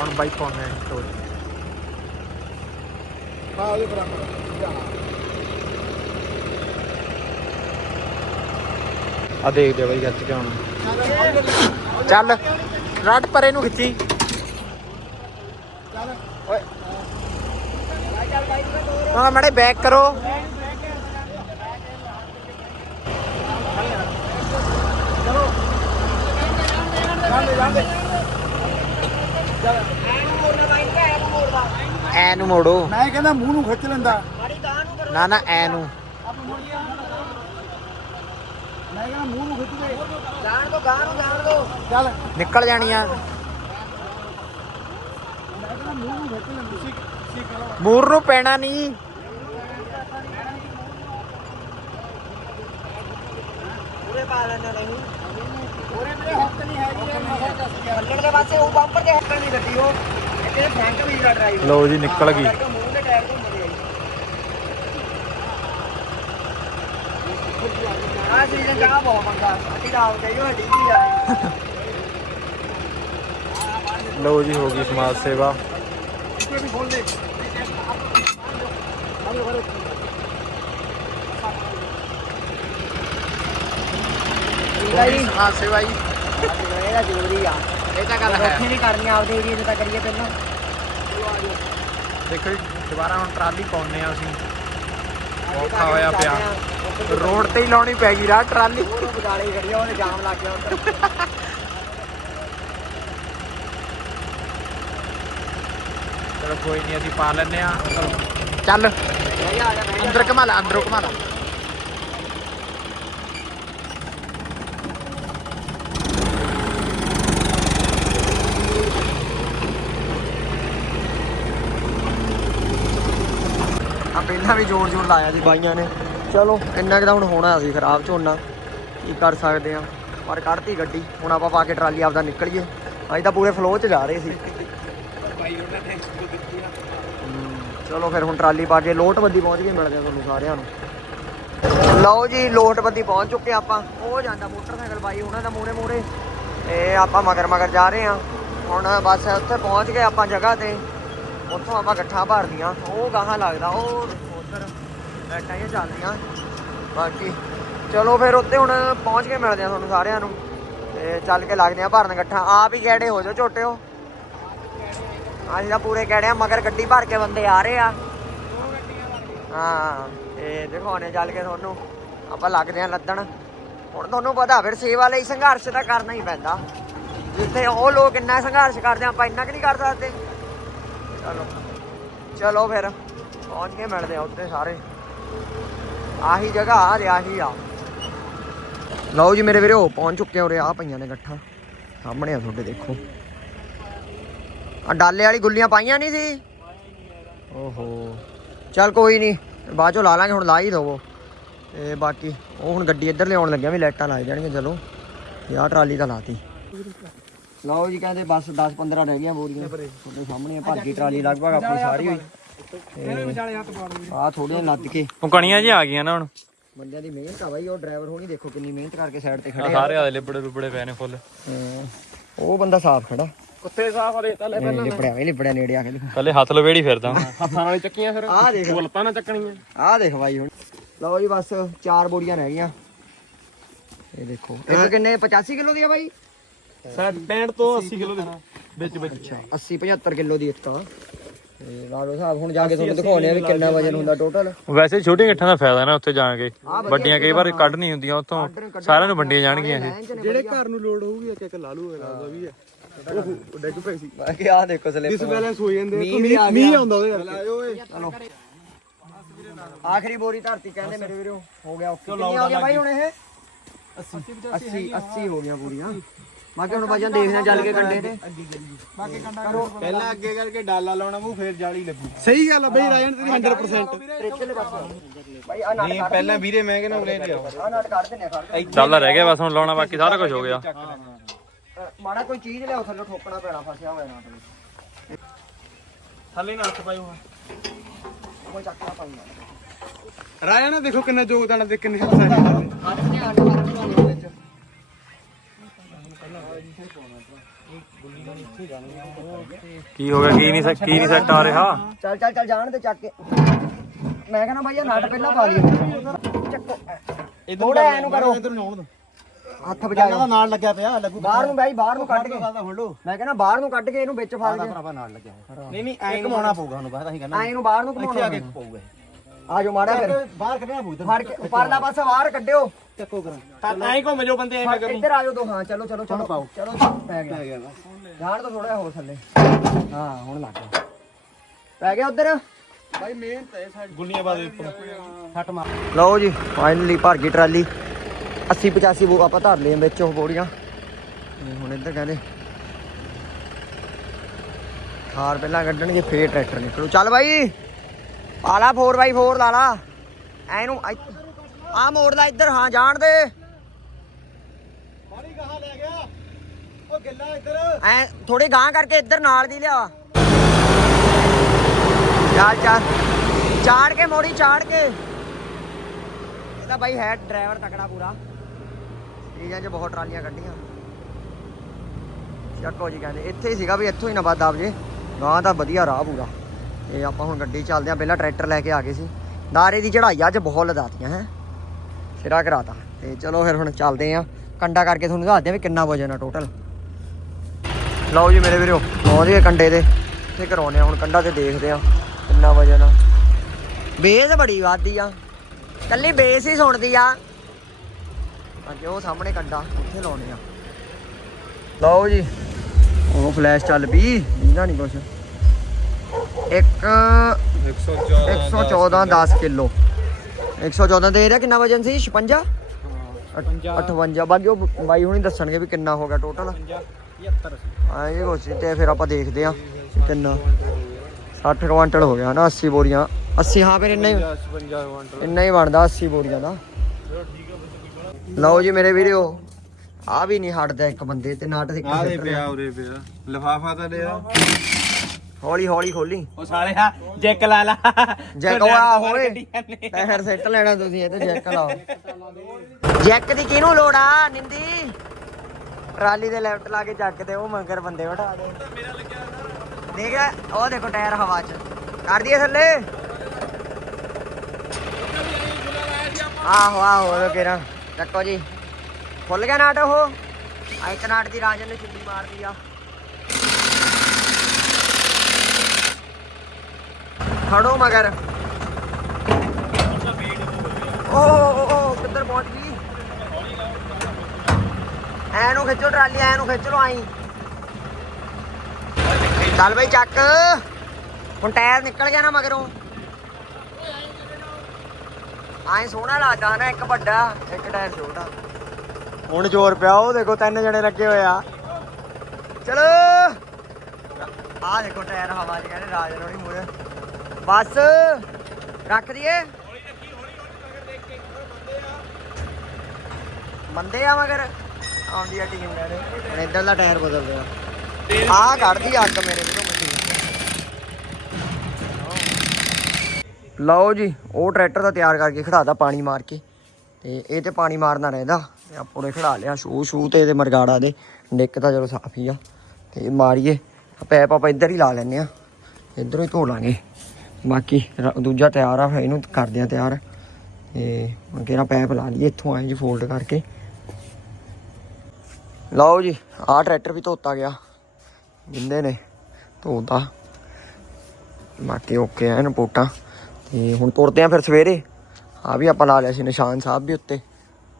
Speaker 2: ਹੁਣ ਹੈ ਸਟੋਰੀ
Speaker 3: ਹਾਂ ਉਹਦੇ ਬਰਾਬਰ
Speaker 2: ਆ ਦੇਖਦੇ ਬਾਈ ਗੱਚ ਕੇ ਆਉਣਾ ਚੱਲ ਰੱਟ ਪਰੇ ਨੂੰ ਖਿੱਚੀ। ਓਏ। ਹਾਂ ਮੜੇ ਬੈਕ ਕਰੋ। ਐ ਨੂੰ ਮੋੜੋ।
Speaker 3: ਮੈਂ ਕਹਿੰਦਾ ਮੂੰਹ ਨੂੰ ਖਿੱਚ ਲੈਂਦਾ।
Speaker 2: ਨਾ ਨਾ ਐ ਨੂੰ।
Speaker 3: ਮੈਂ ਕਹਿੰਦਾ ਮੂੰਹ ਨੂੰ ਖਿੱਚ ਦੇ।
Speaker 1: ਜਾਣ ਦੋ ਗਾਂ ਨੂੰ ਜਾਣ ਦੋ।
Speaker 3: ਚੱਲ।
Speaker 2: ਨਿਕਲ ਜਾਣੀਆਂ।
Speaker 3: ਮੈਂ ਕਹਿੰਦਾ ਮੂੰਹ ਨੂੰ ਖਿੱਚ ਲੈਂਦਾ। ਤੁਸੀਂ ਕਰੋ।
Speaker 2: ਮੂਰ ਨੂੰ ਪੈਣਾ ਨਹੀਂ।
Speaker 1: ਪੂਰੇ ਪਾ ਲੈਣੇ ਨਹੀਂ
Speaker 3: ਉਹਰੇ ਮੇਰੇ ਹੱਥ ਨਹੀਂ ਹੈਗੀ ਇਹ ਮਸਾ ਦੱਸ ਗਿਆ।
Speaker 1: ਥੱਲੜ ਦੇ ਪਾਸੇ ਉਹ ਬੰਪਰ ਦੇ ਹੱਥਾਂ ਦੀ ਗੱਡੀ ਉਹ ਇਹਦੇ ਫਰੰਟ ਵੀਲ ਦਾ ਡਰਾਈਵਰ
Speaker 2: ਲਓ ਜੀ ਨਿਕਲ ਗਈ।
Speaker 1: ਮੂੰਹ ਦੇ ਟਾਇਰ ਘੁੰਮਦੇ ਆ ਆ ਸੀਜ਼ਨ ਜਾ ਬਹੁਤ ਮੰਗਾ। ਅੱਡੀ ਰਾਵ ਚਾਹੀਓ ਹੱਡੀ ਵੀ ਆ
Speaker 2: ਲਓ ਜੀ ਹੋ ਗਈ ਸਮਾਜ ਸੇਵਾ।
Speaker 3: ਇੱਥੇ ਵੀ ਖੋਲ ਦੇ। ਹਲੇ ਹਲੇ
Speaker 1: ਠੀਕ ਆ ਜੀ।
Speaker 2: ਸਮਾਜ ਸੇਵਾ ਜੀ।
Speaker 1: ਇਹਦਾ ਜ਼ਰੂਰੀ ਆ।
Speaker 2: ਇਹ ਤਾਂ ਗੱਲ
Speaker 1: ਉੱਥੇ ਨਹੀਂ ਕਰਨੀ ਆਪਦੇ ਏਰੀਏ 'ਚ ਤਾਂ ਕਰੀਏ ਪਹਿਲਾਂ।
Speaker 2: ਦੇਖੋ ਜੀ ਦੁਬਾਰਾ ਹੁਣ ਟਰਾਲੀ ਪਾਉਣੇ ਆ ਅਸੀਂ। ਔਖਾ ਹੋਇਆ ਪਿਆ। ਰੋਡ ਤੇ ਹੀ ਲਾਉਣੀ ਪੈ ਗਈ ਰਾਹ ਟਰਾਲੀ।
Speaker 1: ਉਹ ਬਗਾਲੇ ਖੜੀ ਆ ਉਹਨੇ ਜਾਮ ਲੱਗ ਗਿਆ ਉੱਧਰ।
Speaker 2: ਚਲੋ ਕੋਈ ਨਹੀਂ ਅਸੀਂ ਪਾ ਲੈਨੇ ਆ ਚੱਲ। ਅੰਦਰ ਘਮਾ ਲਾ ਅੰਦਰੋਂ ਘਮਾ ਲਾ।
Speaker 1: ਪਹਿਲਾਂ ਵੀ ਜ਼ੋਰ ਜ਼ੋਰ ਲਾਇਆ ਸੀ ਬਾਈਆਂ ਨੇ। ਚਲੋ, ਇੰਨਾ ਕੁ ਤਾਂ ਹੁਣ ਹੋਣਾ ਸੀ ਖਰਾਬ ਝੋਨਾ। ਕੀ ਕਰ ਸਕਦੇ ਆ। ਪਰ ਕੱਢਤੀ ਗੱਡੀ। ਹੁਣ ਆਪਾਂ ਪਾ ਕੇ ਟਰਾਲੀ ਆਪਦਾ ਨਿਕਲੀਏ। ਅਸੀਂ ਤਾਂ ਪੂਰੇ ਫਲੋ 'ਚ ਜਾ ਰਹੇ ਸੀ। ਚਲੋ ਫਿਰ ਹੁਣ ਟਰਾਲੀ ਪਾ ਕੇ ਲੋਟਬੱਦੀ ਪਹੁੰਚ ਕੇ ਮਿਲਦੇ ਆ ਤੁਹਾਨੂੰ ਸਾਰਿਆਂ ਨੂੰ। ਲਓ ਜੀ, ਲੋਟਬੱਦੀ ਪਹੁੰਚ ਚੁੱਕੇ ਆਪਾਂ। ਉਹ ਜਾਂਦਾ ਮੋਟਰਸਾਈਕਲ ਬਾਈ, ਉਹਨਾਂ ਦਾ ਮੂਰੇ ਮੂਰੇ ਤੇ ਆਪਾਂ ਮਗਰ ਮਗਰ ਜਾ ਰਹੇ ਆ। ਹੁਣ ਬਸ ਉੱਥੇ ਪਹੁੰਚ ਗਏ ਆਪਾਂ ਜਗ੍ਹਾ ਤੇ। ਉੱਥੋਂ ਆਪਾਂ ਗੱਠਾਂ ਭਰਦੀਆਂ, ਉਹ ਗਾਹਾਂ ਲੱਗਦਾ, ਉਹ ਉਧਰ ਲਾਈਟਾਂ ਹੀ ਚੱਲਦੀਆਂ। ਬਾਕੀ, ਚਲੋ ਫਿਰ ਉੱਤੇ ਹੁਣ ਪਹੁੰਚ ਕੇ ਮਿਲਦੇ ਆ ਤੁਹਾਨੂੰ ਸਾਰਿਆਂ ਨੂੰ। ਤੇ ਚੱਲ ਕੇ ਲੱਗਦੇ ਆ ਭਰਨ ਗੱਠਾਂ। ਆਪ ਹੀ ਗੈੜੇ ਹੋ ਜਾਓ ਝੋਟਿਓ ਅਸੀਂ ਤਾਂ ਪੂਰੇ ਗੈੜੇ ਆ ਮਗਰ ਗੱਡੀ ਭਰ ਕੇ ਬੰਦੇ ਆ ਰਹੇ ਆ। ਹਾਂ, ਤੇ ਦਿਖਾਉਣੇ ਚੱਲ ਕੇ ਤੁਹਾਨੂੰ। ਆਪਾਂ ਲੱਗਦੇ ਆ ਲੱਦਣ। ਹੁਣ ਤੁਹਾਨੂੰ ਪਤਾ, ਫਿਰ ਸੇਵਾ ਲਈ ਸੰਘਰਸ਼ ਤਾਂ ਕਰਨਾ ਹੀ ਪੈਂਦਾ। ਜਿੱਥੇ ਉਹ ਲੋਕ ਇੰਨਾ ਸੰਘਰਸ਼ ਕਰਦੇ ਆਪਾਂ ਇੰਨਾ ਕਿ ਨਹੀਂ ਕਰ ਸਕਦੇ। ਚਲੋ। ਚਲੋ ਫਿਰ, ਪਹੁੰਚ ਕੇ ਮਿਲਦੇ ਆ ਉੱਤੇ ਸਾਰੇ। ਆਹੀ ਜਗ੍ਹਾ ਆ ਰਿਹਾ ਆਹੀ ਆ। ਲਓ ਜੀ ਮੇਰੇ ਵੀਰੇ, ਪਹੁੰਚ ਚੁੱਕੇ ਹੋ ਆ ਪਈਆਂ ਨੇ ਗੱਠਾਂ। ਸਾਹਮਣੇ ਆ ਤੁਹਾਡੇ, ਦੇਖੋ। ਆ ਡਾਲੇ ਵਾਲੀ ਗੁੱਲੀਆਂ ਪਾਈਆਂ ਨਹੀਂ ਸੀ? ਓਹੋ। ਚੱਲ ਕੋਈ ਨਹੀਂ, ਬਾਅਦ ਚੋਂ ਲਾ ਲਾਂਗੇ, ਹੁਣ ਲਾ ਹੀ ਦਵੋ। ਤੇ ਬਾਕੀ, ਉਹ ਹੁਣ ਗੱਡੀ ਇੱਧਰ ਲਿਆਉਣ ਲੱਗਿਆ, ਵੀ ਲਾਈਟਾਂ ਲੱਗ ਜਾਣਗੀਆਂ, ਚਲੋ। ਯਾਰ, ਟਰਾਲੀ ਤਾਂ ਲਾਤੀ। ਲਓ ਜੀ ਕਹਿੰਦੇ ਬਸ 10 15 ਰਹਿ ਗਈਆਂ ਬੋਰੀਆਂ। ਤੁਹਾਡੇ ਸਾਹਮਣੇ ਆ, ਭਰ ਗਈ ਟਰਾਲੀ ਲਗਭਗ ਆਪਣੀ ਸਾਰੀ ਹੋਈ।
Speaker 3: ਵਿਚਾਲੇ ਹੱਥ ਪਾ ਦੂੰਗੀ
Speaker 1: ਆ ਥੋੜੀਆਂ ਲੱਦ ਕੇ।
Speaker 2: ਉਹ ਕਣੀਆਂ ਜੀ ਆ ਗਈਆਂ ਨਾ ਹੁਣ।
Speaker 1: ਬੰਦਿਆਂ ਦੀ ਮਿਹਨਤ ਆ ਬਾਈ ਉਹ ਡਰਾਈਵਰ ਹੋਣੀ ਦੇਖੋ ਕਿੰਨੀ ਮਿਹਨਤ ਕਰਕੇ ਸਾਈਡ ਤੇ ਖੜੇ ਆ।
Speaker 2: ਸਾਰੇ ਆਲੇ ਲਿਬੜੇ ਲੁਬੜੇ ਪਏ ਨੇ ਫੁੱਲ।
Speaker 1: ਉਹ ਬੰਦਾ ਸਾਫ਼ ਖੜਾ।
Speaker 3: ਕੁੱਤੇ ਸਾਫ਼ ਵਾਲੇ ਤਾਂ ਲੈ
Speaker 1: ਲਿਪੜਿਆ ਵੇ ਲਿਪੜਿਆ ਨੇੜੇ ਆ ਕੇ ਦੇਖੋ।
Speaker 2: ਪਹਿਲੇ ਹੱਥ ਲਵੇੜੀ ਫਿਰਦਾ।
Speaker 3: ਹੱਥਾਂ ਵਾਲੀ ਚੱਕੀਆਂ ਫਿਰ।
Speaker 1: ਆਹ ਦੇਖ।
Speaker 3: ਲੱਤਾਂ ਨਾਲ ਚੱਕਣੀਆਂ
Speaker 1: ਆਹ ਦੇਖ ਬਾਈ ਹੁਣ। ਲਓ ਜੀ ਬਸ ਚਾਰ ਬੋਰੀਆਂ ਰਹਿ ਗਈਆਂ। ਇਹ ਦੇਖੋ। ਇੱਕ ਕਿੰਨੇ? 85 ਕਿਲੋ ਦੀ ਆ ਬਾਈ?
Speaker 3: 65 ਤੋਂ 80 ਕਿਲੋ ਦੇ ਵਿੱਚ ਵਿੱਚ।
Speaker 1: ਅੱਛਾ 80 75 ਕਿਲੋ ਦੀ ਇੱਕ ਤਾਂ ਲਾ ਲਓ ਸਾਹਿਬ ਹੁਣ ਜਾ ਕੇ ਤੁਹਾਨੂੰ ਦਿਖਾਉਣੇ ਆ ਵੀ ਕਿੰਨਾ ਵਜਨ ਹੁੰਦਾ ਟੋਟਲ
Speaker 2: ਵੈਸੇ ਛੋਟੀਆਂ ਗੱਠਾਂ ਦਾ ਫਾਇਦਾ ਨਾ ਉੱਥੇ ਜਾ ਕੇ। ਵੱਡੀਆਂ ਕਈ ਵਾਰ ਕੱਢ ਨਹੀਂ ਹੁੰਦੀਆਂ ਉੱਥੋਂ। ਸਾਰਿਆਂ ਨੂੰ ਵੰਡੀਆਂ ਜਾਣਗੀਆਂ ਇਹ।
Speaker 3: ਜਿਹੜੇ ਘਰ ਨੂੰ ਲੋਡ ਹੋਊਗੀ ਇੱਕ ਇੱਕ ਲਾ ਲੂਗਾ ਲੱਗਦਾ ਵੀ ਹੈ ਉਹ ਡਿੱਗ ਪਏ ਸੀ।
Speaker 1: ਬਾਕੀ ਆ ਦੇਖੋ ਸਲਿੱਪ
Speaker 3: ਡਿਸਬੈਲੈਂਸ ਹੋ ਜਾਂਦੇ
Speaker 1: ਮੀਂਹ ਆ
Speaker 3: ਆਉਂਦਾ ਉਹਦੇ ਓਏ
Speaker 1: ਚਲੋ। ਆਖਰੀ ਬੋਰੀ ਧਰਤੀ ਕਹਿੰਦੇ ਮੇਰੇ ਵੀਰੋ। ਹੋ ਗਿਆ ਓਕੇ। ਕਿੰਨੀ ਹੋ ਗਿਆ ਬਾਈ ਹੁਣ ਇਹ? 80 80 80 ਹੋ ਗਿਆ ਪੂਰੀਆਂ ਬਾਕੀ ਹੁਣ ਵਜਨ ਦੇਖਦੇ ਚੱਲ ਕੇ ਕੰਡੇ ਤੇ।
Speaker 3: ਪਹਿਲਾਂ ਅੱਗੇ ਕਰਕੇ ਡਾਲਾ ਲਾਉਣਾ ਮੂੰਹ ਫੇਰ ਜਾਲੀ ਲੱਗੂ। ਸਹੀ ਗੱਲ ਆ ਬਈ ਰਾਜਨ ਤੇਰੀ 100%
Speaker 1: ਤ੍ਰਿਚਲੇ ਪਾਸੇ ਬਾਈ ਆ ਨਾਟ
Speaker 3: ਨਹੀਂ ਪਹਿਲਾਂ ਵੀਰੇ ਮੈਂ ਕਹਿੰਦਾ ਉਰੇ ਲਿਆ
Speaker 1: ਆ ਨਾਟ ਕੱਢ ਦਿੰਨੇ ਆ ਖੜ
Speaker 2: ਚੱਲ ਰਹਿ ਗਿਆ ਬਸ ਹੁਣ ਲਾਉਣਾ ਬਾਕੀ ਸਾਰਾ ਕੁਝ ਹੋ ਗਿਆ।
Speaker 1: ਮਾੜਾ ਕੋਈ ਚੀਜ਼ ਲਿਆਓ ਥੱਲੇ ਠੋਕਣਾ ਪੈਣਾ ਫਸਿਆ ਹੋਇਆ ਨਾਟ ਵਿੱਚ
Speaker 3: ਥੱਲੇ ਨਾ ਹੱਥ ਪਾਈ ਹੋਇਆ
Speaker 1: ਕੋਈ ਚੱਕਣਾ ਪਾਉਂਦਾ।
Speaker 3: ਰਾਜਨ ਦੇਖੋ ਕਿੰਨਾ ਯੋਗਦਾਨ ਦੇ ਕਿੰਨੇ ਹੱਥ ਸਾਰੇ
Speaker 1: ਹੱਥ ਨੇ ਮਾਰ ਕੇ
Speaker 2: ਹੋ ਗਿਆ? ਕੀ ਨਹੀਂ ਕੀ ਨਹੀਂ ਸੈੱਟ ਆ ਰਿਹਾ?
Speaker 1: ਚੱਲ ਚੱਲ ਚੱਲ ਜਾਣ ਤੇ ਚੱਕ ਕੇ। ਮੈਂ ਕਹਿੰਦਾ ਭਾਈ ਇਹ ਨਾਟ ਪਹਿਲਾਂ ਪਾ ਲਈਏ। ਚੱਕੋ। ਥੋੜਾ ਐਨੂੰ ਕਰੋ
Speaker 3: ਇਧਰ ਨੂੰ ਆਉਣ ਦੋ।
Speaker 1: ਹੱਥ ਵਜਾਓ
Speaker 3: ਨਾਲ ਲੱਗਿਆ ਪਿਆ ਲੱਗੂ
Speaker 1: ਬਾਹਰ ਨੂੰ ਬਾਈ ਬਾਹਰ ਨੂੰ ਕੱਢ ਕੇ। ਮੈਂ ਕਹਿੰਦਾ ਬਾਹਰ ਨੂੰ ਕੱਢ ਕੇ ਇਹਨੂੰ ਵਿੱਚ ਫੜ ਕੇ।
Speaker 3: ਭਰਾਵਾ ਨਾਲ ਲੱਗਿਆ ਨਹੀਂ ਨਹੀਂ ਐਂ ਘਮਾਉਣਾ ਪਊਗਾ ਉਹਨੂੰ ਬਾਅਦ ਅਸੀਂ ਕਹਿੰਦਾ।
Speaker 1: ਐ ਇਹਨੂੰ ਬਾਹਰ ਨੂੰ
Speaker 3: ਇੱਥੇ ਆ
Speaker 1: ਘੁਮਾਉਣਾ
Speaker 3: ਕੇ ਪਊਗਾ।
Speaker 1: ਆ ਜਾਓ ਮਾੜਾ ਫਿਰ।
Speaker 3: ਬਾਹਰ ਕੱਢਣਾ ਪਊ
Speaker 1: ਫੜ ਕੇ ਪਰਲਾ ਪਾਸਾ ਬਾਹਰ ਕੱਢਿਓ।
Speaker 3: ਚੱਕੋ ਕਰਾਂ ਐਂ ਘੁੰਮ ਜਾਓ ਬੰਦੇ ਐਂ
Speaker 1: ਫੜ- ਇੱਧਰ ਆ ਜਾਓ ਦੋ ਹਾਂ ਚਲੋ ਚਲੋ ਚਲੋ ਚਲੋ ਪੈ ਗਿਆ। ਜਾਣ ਤੋਂ ਥੋੜਾ ਹੋਰ ਥੱਲੇ। ਹਾਂ ਹੁਣ ਲੱਗ ਗਿਆ। ਪੈ ਗਿਆ ਉਧਰ?
Speaker 3: ਭਾਈ ਮਿਹਨਤ ਹੈ ਸਾਡੀ ਗੁੱਲੀਆਂ ਬਾਦ ਉੱਪਰ ਛੱਟ ਮਾਰ।
Speaker 1: ਲਓ ਜੀ ਫਾਈਨਲੀ ਭਰ ਗਈ ਟਰਾਲੀ। 80 85 ਬੋ ਆਪਾਂ ਧਰ ਲਏ ਵਿੱਚ ਉਹ ਬੋਰੀਆਂ ਤੇ ਹੁਣ ਇੱਧਰ ਕਹਿੰਦੇ। ਖਾਰ ਪਹਿਲਾਂ ਕੱਢਣਗੇ ਫੇਰ ਟਰੈਕਟਰ ਨਿਕਲੂ। ਚੱਲ ਬਾਈ ਪਾ ਲਾ 4x4 ਲਾ ਲਾ। ਐਨੂੰ ਆ ਮੋੜ ਲਾ ਇੱਧਰ ਹਾਂ ਜਾਣ ਦੇ।
Speaker 3: ਮਾੜੀ ਗਾਹਾਂ ਲੈ ਗਿਆ। ਉਹ ਗਿੱਲਾ ਇੱਧਰ।
Speaker 1: ਐ ਥੋੜੀ ਗਾਂ ਕਰਕੇ ਇੱਧਰ ਨਾਲ ਦੀ ਲਿਆ। ਚੱਲ ਚੱਲ। ਚਾੜ ਕੇ ਮੋੜੀ ਚਾੜ ਕੇ। ਇਹਦਾ ਬਾਈ ਹੈ ਡਰਾਈਵਰ ਤਕੜਾ ਪੂਰਾ। ਸੀਜ਼ਨ 'ਚ ਬਹੁਤ ਟਰਾਲੀਆਂ ਕੱਢੀਆਂ। ਚੱਕੋ ਜੀ ਕਹਿੰਦੇ ਇੱਥੇ ਹੀ ਸੀਗਾ ਵੀ ਇੱਥੋਂ ਹੀ ਨਾ ਵੱਧ ਆਪ ਜੇ ਗਾਂ ਤਾਂ ਵਧੀਆ ਰਾਹ ਪੂਰਾ। ਤੇ ਆਪਾਂ ਹੁਣ ਗੱਡੀ ਚੱਲਦੇ ਆਂ ਪਹਿਲਾਂ ਟਰੈਕਟਰ ਲੈ ਕੇ ਆ ਗਏ ਸੀ। ਦਾਰੇ ਦੀ ਚੜਾਈ ਅੱਜ ਬਹੁਤ ਲਦਾਤੀਆਂ ਹੈ। ਸਿਰਾ ਕਰਾਤਾ। ਤੇ ਚਲੋ ਫਿਰ ਹੁਣ ਚੱਲਦੇ ਆਂ। ਕੰਡਾ ਕਰਕੇ ਤੁਹਾਨੂੰ ਦੱਸਦੇ ਆਂ ਵੀ ਕਿੰਨਾ ਵਜਨ ਆ ਟੋਟਲ ਲਓ ਜੀ ਮੇਰੇ ਵੀਰੋ ਪਹੁੰਚ ਗਏ ਕੰਡੇ ਤੇ। ਇੱਥੇ ਕਰਾਉਨੇ ਆ ਹੁਣ ਕੰਡਾ ਤੇ ਦੇਖਦੇ ਆ ਕਿੰਨਾ ਵਜਨ ਆ। ਬੇਸ ਬੜੀ ਵਾਦੀ ਆ। ਕੱਲੀ ਬੇਸ ਹੀ ਸੁਣਦੀ ਆ। ਹਾਂਜੀ ਉਹ ਸਾਹਮਣੇ ਕੰਡਾ ਉੱਥੇ ਲਾਉਣੇ ਆ। ਲਓ ਜੀ ਉਹ ਫਲੈਸ਼ ਚੱਲ ਪਈ ਇਹਦਾ ਨਹੀਂ ਕੁਛ। ਇੱਕ 114 10 ਕਿਲੋ। 114 ਦੇ ਇਹਦਾ ਕਿੰਨਾ ਵਜਨ ਸੀ? 56 58 ਬਾਕੀ ਉਹ ਬਾਈ ਹੁਣੀ ਦੱਸਣਗੇ ਵੀ ਕਿੰਨਾ ਹੋ ਗਿਆ ਟੋਟਲ
Speaker 3: 75
Speaker 1: ਆਏ ਵੀ ਕੁਛ ਤੇ ਫਿਰ ਆਪਾਂ ਦੇਖਦੇ ਆ ਕਿੰਨਾ। 60 ਕੁਆਂਟਲ ਹੋ ਗਿਆ ਨਾ 80 ਬੋਰੀਆਂ। 80 ਹਾਂ ਫਿਰ ਇੰਨਾ ਹੀ
Speaker 3: 55 ਕੁਆਂਟਲ।
Speaker 1: ਇੰਨਾ ਹੀ ਬਣਦਾ 80 ਬੋਰੀਆਂ ਦਾ। ਲਓ ਜੀ ਮੇਰੇ ਵੀਰੋ ਆ ਵੀ ਨਹੀਂ ਹਟਦਾ ਇੱਕ ਬੰਦੇ ਤੇ ਨਾਟ ਦੇ
Speaker 3: ਆ ਦੇ ਪਿਆ ਉਰੇ ਪਿਆ। ਲਫਾਫਾ ਤਾਂ ਲਿਆ।
Speaker 1: ਹੌਲੀ ਹੌਲੀ ਖੋਲੀ।
Speaker 3: ਉਹ ਸਾਲੇ ਆ ਜੈਕ ਲਾ ਲਾ।
Speaker 1: ਜੈਕ ਆ ਹੋਏ। ਪੈਰ ਸੈੱਟ ਲੈਣਾ ਤੁਸੀਂ ਇਹ ਤੇ ਜੈਕ ਲਾਓ। ਜੈਕ ਦੀ ਕਿਹਨੂੰ ਲੋੜ ਆ ਨਿੰਦੀ? ਟਰਾਲੀ ਦੇ ਲੈਫਟ ਲਾ ਕੇ ਚੱਕ ਤੇ ਉਹ ਮੰਗਰ ਬੰਦੇ ਬਿਠਾ ਦੇ। ਦੇਖ ਉਹ ਦੇਖੋ ਟਾਇਰ ਹਵਾ 'ਚ। ਕਰ ਦਈਏ ਥੱਲੇ। ਆਹੋ ਆਹੋ ਉਹ ਕਿਹੜਾ। ਚੱਕੋ ਜੀ। ਖੁੱਲ ਗਿਆ ਨਾਟ ਉਹ। ਆ ਇੱਕ ਨਾਟ ਦੀ ਰਾਜਨ ਨੇ ਚੁੱਲੀ ਮਾਰਦੀ ਆ। ਖੜੋ ਮਗਰ। ਓ ਓ ਕਿੱਧਰ ਪਹੁੰਚ ਗਈ? ਐ ਨੂੰ ਖਿੱਚੋ ਟਰਾਲੀ, ਐ ਨੂੰ ਖਿੱਚ ਲੋ ਆਈ ਚੱਲ ਬਈ ਚੱਕ। ਹੁਣ ਟਾਇਰ ਨਿਕਲ ਗਿਆ ਨਾ ਮਗਰੋਂ। ਆਏ ਸੋਹਣਾ ਲੱਗਦਾ ਨਾ, ਇੱਕ ਵੱਡਾ, ਇੱਕ ਟਾਇਰ ਛੋਟਾ। ਹੁਣ ਜ਼ੋਰ ਪਿਆ, ਉਹ ਦੇਖੋ ਤਿੰਨ ਜਣੇ ਲੱਗੇ ਹੋਏ ਆ। ਚਲੋ। ਆ ਦੇਖੋ ਟਾਇਰ ਹਵਾ 'ਚ ਕਹਿੰਦੇ ਰਾਜ ਰੋਣੀ ਮੂਰੇ ਬਸ। ਰੱਖ ਦਈਏ। ਮੰਦੇ ਆ ਮਗਰ। ਆਉਂਦੀ ਆ ਟੀਮ ਲੈ ਹੁਣ ਇਧਰ ਦਾ ਟਾਇਰ ਬਦਲਦੇ ਆ। ਆ ਕੱਢਦੀ ਅੱਗ ਮੇਰੇ ਵੀਰੋ ਮਸ਼ੀਨ ਲਓ ਜੀ, ਉਹ ਟਰੈਕਟਰ ਦਾ ਤਿਆਰ ਕਰਕੇ ਖੜਾਦਾ ਪਾਣੀ ਮਾਰ ਕੇ। ਤੇ ਇਹ ਤੇ ਪਾਣੀ ਮਾਰਨਾ ਰਹਿੰਦਾ। ਤੇ ਆਪੋ ਨੇ ਖੜਾ ਲਿਆ ਸ਼ੂ ਸ਼ੂ ਤੇ ਇਹਦੇ ਮਰਗਾੜਾ ਦੇ। ਨਿੱਕ ਤਾਂ ਚਲੋ ਸਾਫ਼ ਹੀ ਆ। ਤੇ ਮਾਰੀਏ। ਪੈਪ ਆਪਾਂ ਇੱਧਰ ਹੀ ਲਾ ਲੈਨੇ ਆ। ਇੱਧਰੋਂ ਹੀ ਧੋ ਲਾਂਗੇ। ਬਾਕੀ ਦੂਜਾ ਤਿਆਰ ਆ, ਫਿਰ ਇਹਨੂੰ ਕਰਦੇ ਆ ਤਿਆਰ। ਤੇ ਹੁਣ ਕਿਹੜਾ ਪੈਪ ਲਾ ਲਈਏ, ਇੱਥੋਂ ਆਏ ਜੀ ਫੋਲਡ ਕਰਕੇ। ਲਓ ਜੀ, ਆਹ ਟਰੈਕਟਰ ਵੀ ਧੋਤਾ ਗਿਆ। ਜਿੰਦੇ ਨੇ ਧੋਤਾ। ਬਾਕੀ ਓਕੇ ਐਨ ਪੋਟਾਂ। ਤੇ ਹੁਣ ਤੁਰਦੇ ਆ ਫਿਰ ਸਵੇਰੇ। ਆ ਵੀ ਆਪਾਂ ਲਾ ਲਿਆ ਸੀ ਨਿਸ਼ਾਨ ਸਾਹਿਬ ਵੀ ਉੱਤੇ।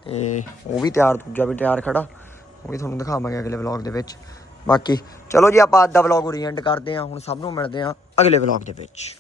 Speaker 1: ਤੇ ਉਹ ਵੀ ਤਿਆਰ, ਦੂਜਾ ਵੀ ਤਿਆਰ ਖੜਾ। ਉਹ ਵੀ ਤੁਹਾਨੂੰ ਦਿਖਾਵਾਂਗੇ ਅਗਲੇ ਵਲੌਗ ਦੇ ਵਿੱਚ। ਬਾਕੀ ਚਲੋ ਜੀ, ਆਪਾਂ ਅੱਜ ਦਾ ਵਲੌਗ ਓਰੀਐਂਟ ਕਰਦੇ ਹਾਂ। ਹੁਣ ਸਭ ਨੂੰ ਮਿਲਦੇ ਹਾਂ ਅਗਲੇ ਵਲੌਗ ਦੇ ਵਿੱਚ।